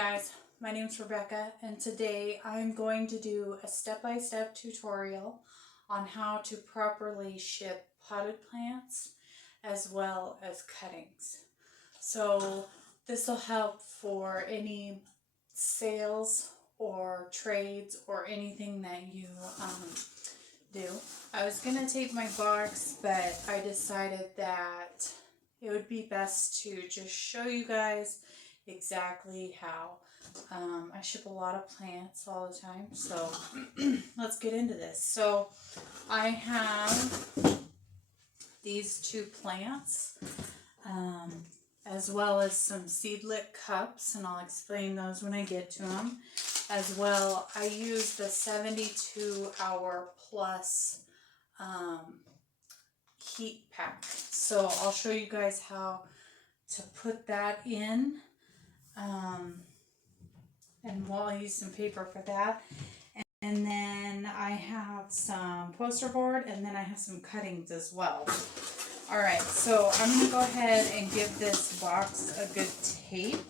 guys, my name's Rebecca, and today I'm going to do a step-by-step tutorial on how to properly ship potted plants as well as cuttings. So this will help for any sales or trades or anything that you do. I was going to take my box, but I decided that it would be best to just show you guys exactly how. I ship a lot of plants all the time, so let's get into this. So I have these two plants, as well as some seedlit cups, and I'll explain those when I get to them. As well, I use the 72-hour plus heat pack. So I'll show you guys how to put that in. And I'll use some paper for that. And then I have some poster board, and then I have some cuttings as well. Alright, so I'm going to go ahead and give this box a good tape.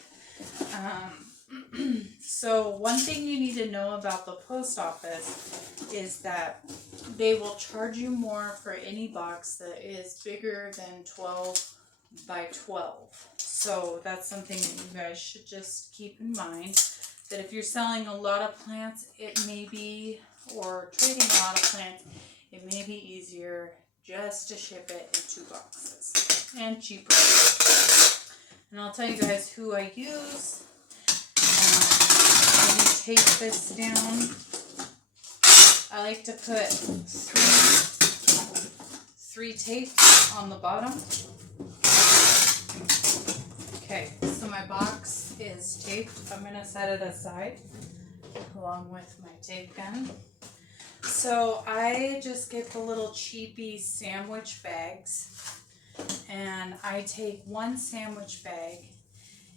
So one thing you need to know about the post office is that they will charge you more for any box that is bigger than 12 by 12. So that's something that you guys should just keep in mind. That if you're selling a lot of plants, it may be, or trading a lot of plants, it may be easier just to ship it in 2 boxes and cheaper. And I'll tell you guys who I use. When you tape this down, I like to put three tapes on the bottom. Okay, so my box is taped. I'm going to set it aside along with my tape gun. So I just get the little cheapy sandwich bags, and I take 1 sandwich bag,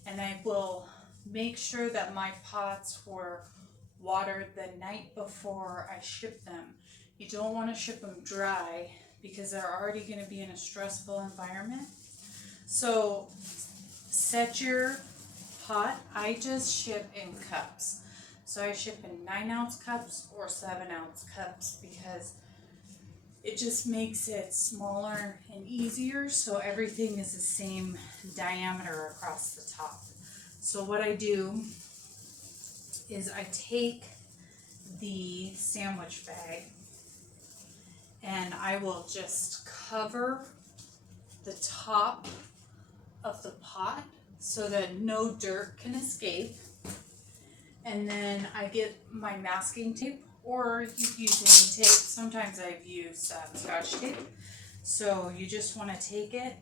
and I will make sure that my pots were watered the night before I ship them. You don't want to ship them dry because they're already going to be in a stressful environment. So set your pot. I just ship in cups. So I ship in 9-ounce cups or 7-ounce cups because it just makes it smaller and easier, so everything is the same diameter across the top. So what I do is I take the sandwich bag and I will just cover the top of the pot so that no dirt can escape. And then I get my masking tape, or you can use any tape. Sometimes I've used Scotch tape. So you just want to take it,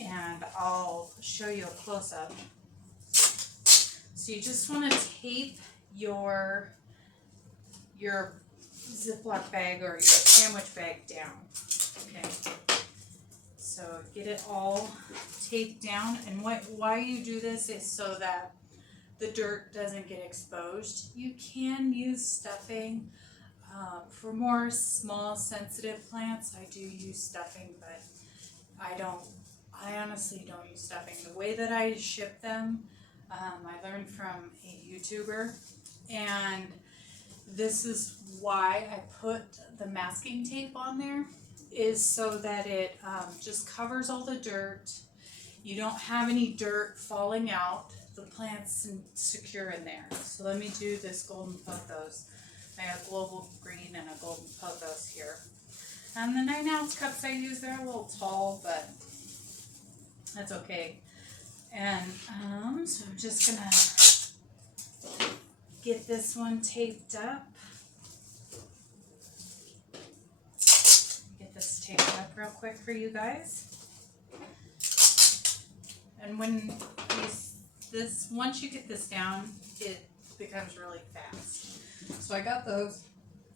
and I'll show you a close-up. So you just want to tape your Ziploc bag or your sandwich bag down. Okay. So get it all taped down, and why you do this is so that the dirt doesn't get exposed. You can use stuffing. For more small sensitive plants, I do use stuffing, but I honestly don't use stuffing. The way that I ship them, I learned from a YouTuber, and this is why I put the masking tape on there, is so that it just covers all the dirt. You don't have any dirt falling out. The plant's secure in there. So let me do this golden pothos. I have a global green and a golden pothos here. And the 9-ounce cups I use, they're a little tall, but that's okay. And so I'm just gonna get this one taped up. Get this taped up real quick for you guys. And once you get this down, it becomes really fast. So I got those,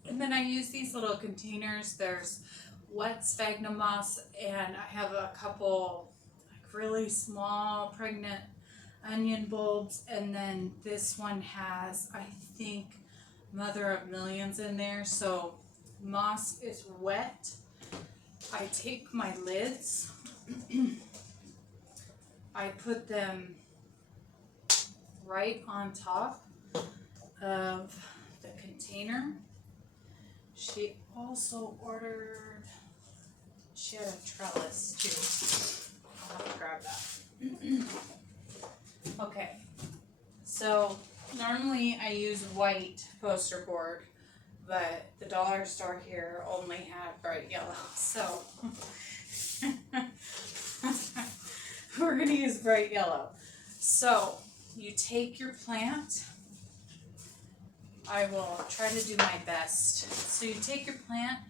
and then I use these little containers. There's wet sphagnum moss, and I have a couple like really small pregnant onion bulbs, and then this one has, I think, mother of millions in there. So moss is wet. I take my lids, I put them right on top of the container. She also ordered, she had a trellis too. I'll have to grab that. Okay, so normally I use white poster board, but the dollar store here only had bright yellow, so we're gonna use bright yellow. So you take your plant. I will try to do my best. So you take your plant,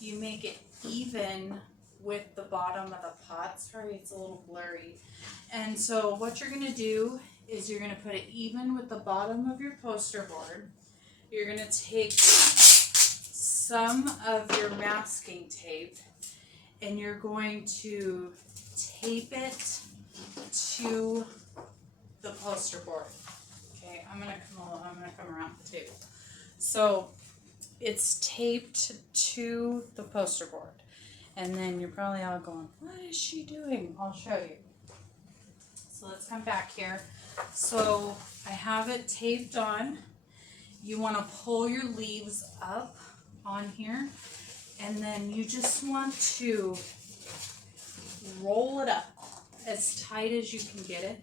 you make it even with the bottom of the pot. Sorry, it's a little blurry. And so what you're gonna do is you're gonna put it even with the bottom of your poster board. You're gonna take some of your masking tape and you're going to tape it to the poster board. Okay, I'm gonna come around the table. So it's taped to the poster board. And then you're probably all going, what is she doing? I'll show you. So let's come back here. So I have it taped on. You want to pull your leaves up on here. And then you just want to roll it up as tight as you can get it.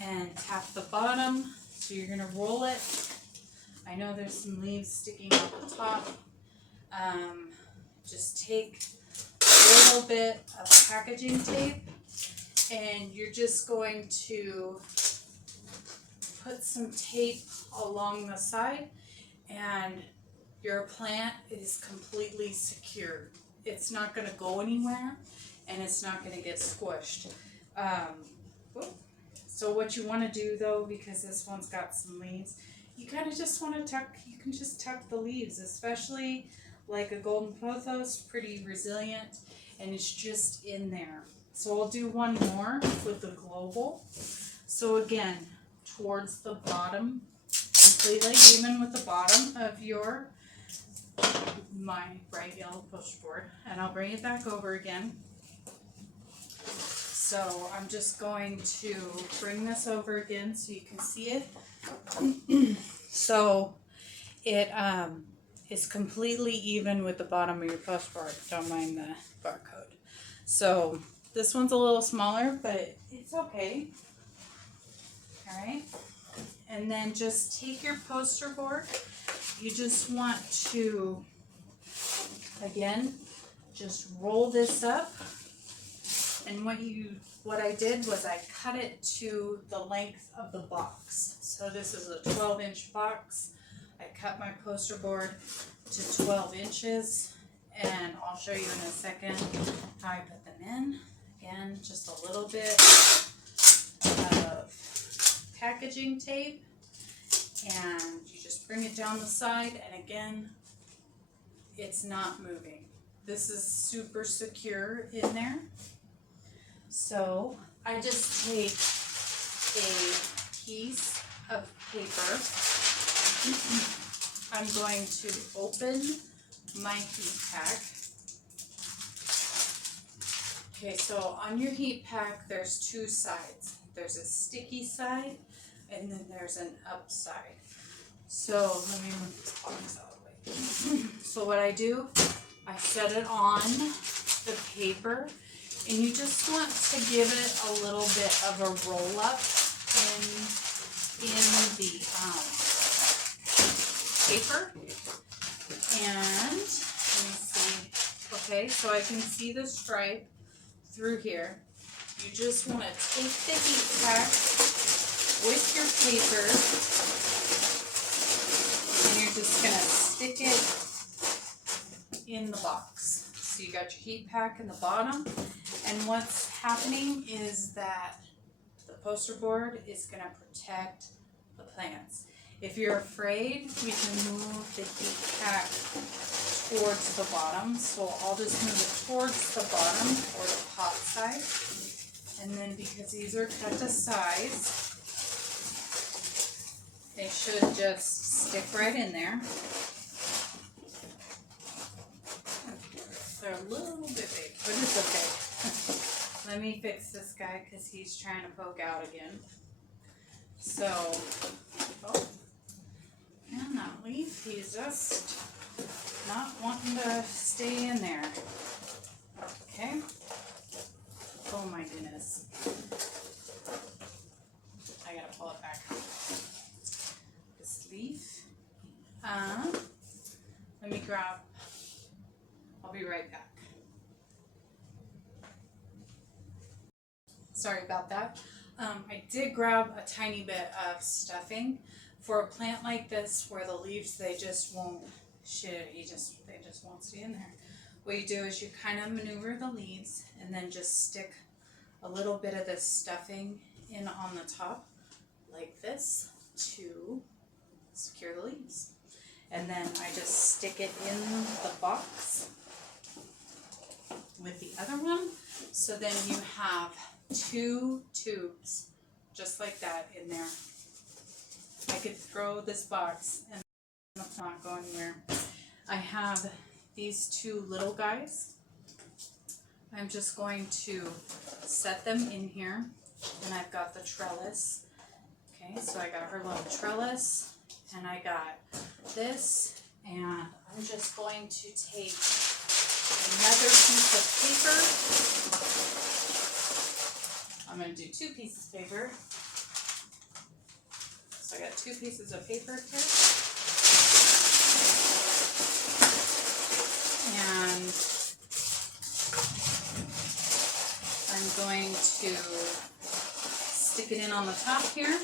And tap the bottom. So you're going to roll it. I know there's some leaves sticking out the top. Just take a little bit of packaging tape and you're just going to put some tape along the side and your plant is completely secure. It's not going to go anywhere and it's not going to get squished. So what you want to do though, because this one's got some leaves, you kind of just want to tuck, you can just tuck the leaves, especially like a golden pothos, pretty resilient, and it's just in there. So I'll do one more with the global. So again, towards the bottom, completely even with the bottom of my bright yellow poster board, and I'll bring it back over again. So I'm just going to bring this over again so you can see it. So it is completely even with the bottom of your poster board. Don't mind the barcode. So this one's a little smaller, but it's okay. All right. And then just take your poster board. You just want to, again, just roll this up. And what I did was I cut it to the length of the box. So this is a 12-inch box. I cut my poster board to 12 inches, and I'll show you in a second how I put them in. Again, just a little bit of packaging tape, and you just bring it down the side, and again, it's not moving. This is super secure in there. So I just take a piece of paper. I'm going to open my heat pack. Okay, so on your heat pack, there's two sides. There's a sticky side, and then there's an up side. So let me move this box out of the way. So what I do, I set it on the paper. And you just want to give it a little bit of a roll up in the paper. And let me see. Okay, so I can see the stripe through here. You just want to take the heat pack with your paper, and you're just going to stick it in the box. So you got your heat pack in the bottom. And what's happening is that the poster board is going to protect the plants. If you're afraid, we can move the heat pack towards the bottom. So I'll just move it towards the bottom or the pot side. And then because these are cut to size, they should just stick right in there. They're a little bit big, but it's okay. Let me fix this guy because he's trying to poke out again. So, oh, and that leaf, he's just not wanting to stay in there. Okay. Oh my goodness. I gotta pull it back. This leaf. Let me grab, I'll be right back. Sorry about that. I did grab a tiny bit of stuffing. For a plant like this where the leaves, they just won't they just won't stay in there. What you do is you kind of maneuver the leaves and then just stick a little bit of this stuffing in on the top like this to secure the leaves. And then I just stick it in the box with the other one. So then you have 2 tubes just like that in there. I could throw this box and it's not go anywhere. I have these 2 little guys. I'm just going to set them in here, and I've got the trellis. Okay, so I got her little trellis, and I got this, and I'm just going to take another piece of paper. I'm going to do 2 pieces of paper. So I got 2 pieces of paper here. And I'm going to stick it in on the top here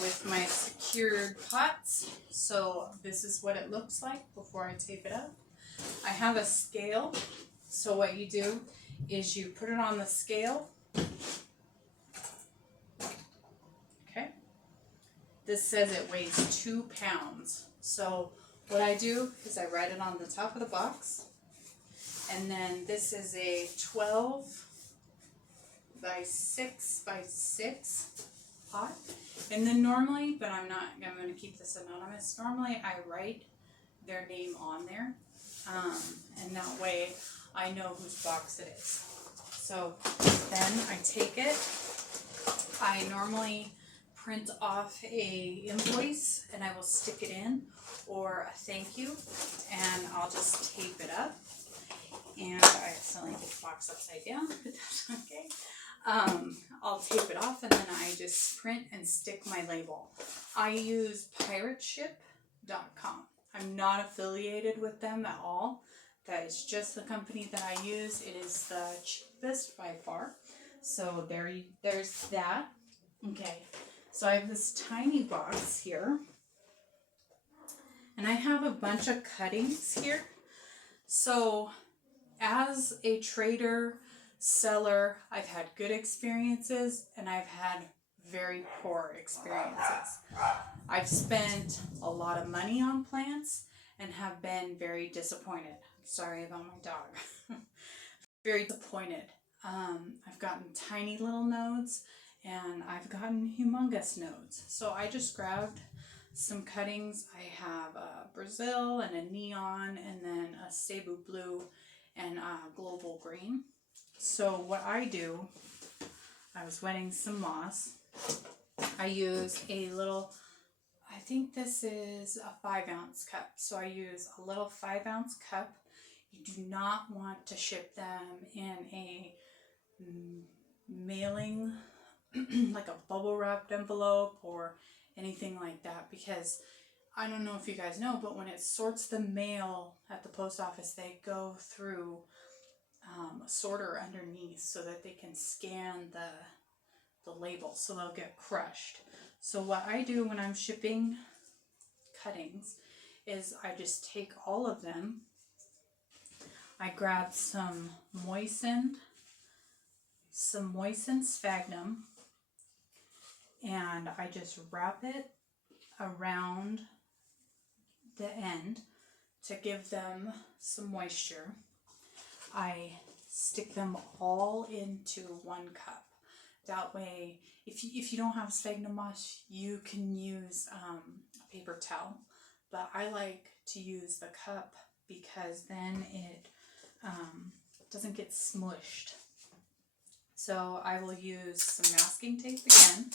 with my secured pots. So this is what it looks like before I tape it up. I have a scale. So what you do is you put it on the scale. Okay. This says it weighs 2 pounds. So what I do is I write it on the top of the box. And then this is a 12 by 6 by 6 pot. And then normally, but I'm going to keep this anonymous. Normally I write their name on there. And that way I know whose box it is. So then I take it. I normally print off a invoice and I will stick it in, or a thank you, and I'll just tape it up. And I accidentally put the box upside down, but that's okay. I'll tape it off and then I just print and stick my label. I use pirateship.com. I'm not affiliated with them at all. That is just the company that I use. It is the cheapest by far. So there's that. Okay, so I have this tiny box here. And I have a bunch of cuttings here. So as a trader, seller, I've had good experiences and I've had very poor experiences. I've spent a lot of money on plants and have been very disappointed. Sorry about my dog. Very disappointed. I've gotten tiny little nodes and I've gotten humongous nodes. So I just grabbed some cuttings. I have a Brazil and a neon and then a Cebu blue and a global green. So what I do, I was wetting some moss. I use a little, I think this is a 5-ounce cup. So I use a little 5-ounce cup. You do not want to ship them in a mailing, like a bubble wrapped envelope or anything like that, because I don't know if you guys know, but when it sorts the mail at the post office, they go through a sorter underneath so that they can scan the label, so they'll get crushed. So what I do when I'm shipping cuttings is I just take all of them. I grab some moistened sphagnum and I just wrap it around the end to give them some moisture. I stick them all into 1 cup. That way, if you don't have sphagnum moss, you can use a paper towel. But I like to use the cup because then it doesn't get smushed. So I will use some masking tape again,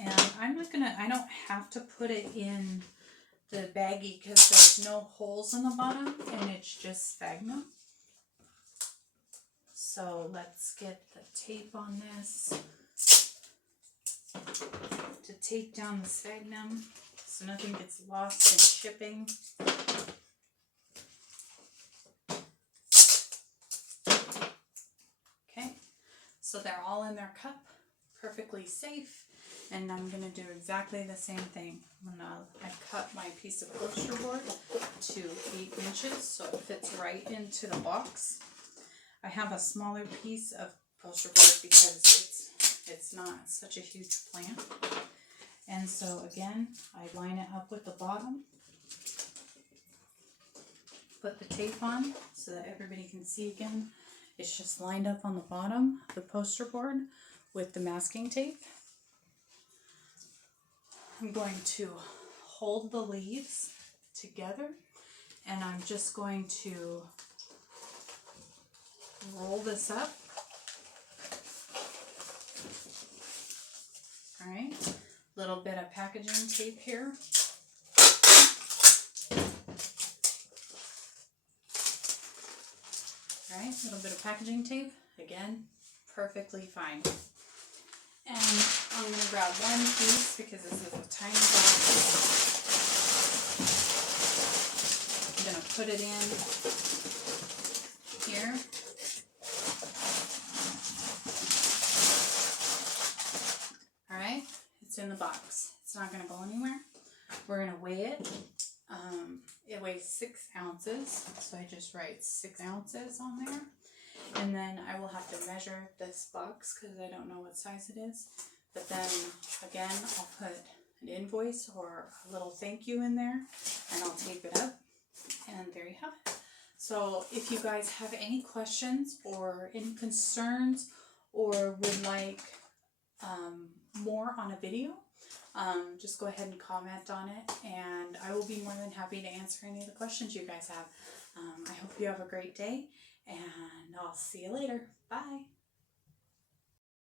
And I don't have to put it in the baggie because there's no holes in the bottom and it's just sphagnum. So let's get the tape on this to tape down the sphagnum so nothing gets lost in shipping. Okay, so they're all in their cup, perfectly safe. And I'm going to do exactly the same thing. I cut my piece of poster board to 8 inches so it fits right into the box. I have a smaller piece of poster board because it's not such a huge plant. And so again, I line it up with the bottom, put the tape on so that everybody can see again. It's just lined up on the bottom of the poster board with the masking tape. I'm going to hold the leaves together and I'm just going to roll this up. All right, little bit of packaging tape here. All right, little bit of packaging tape. Again, perfectly fine. And I'm going to grab one piece because this is a tiny box. I'm going to put it in here. All right, it's in the box. It's not going to go anywhere. We're going to weigh it. It weighs 6 ounces, so I just write 6 ounces on there. And then I will have to measure this box because I don't know what size it is. But then again, I'll put an invoice or a little thank you in there and I'll tape it up. And there you have it. So if you guys have any questions or any concerns or would like more on a video, just go ahead and comment on it and I will be more than happy to answer any of the questions you guys have. I hope you have a great day and I'll see you later. Bye.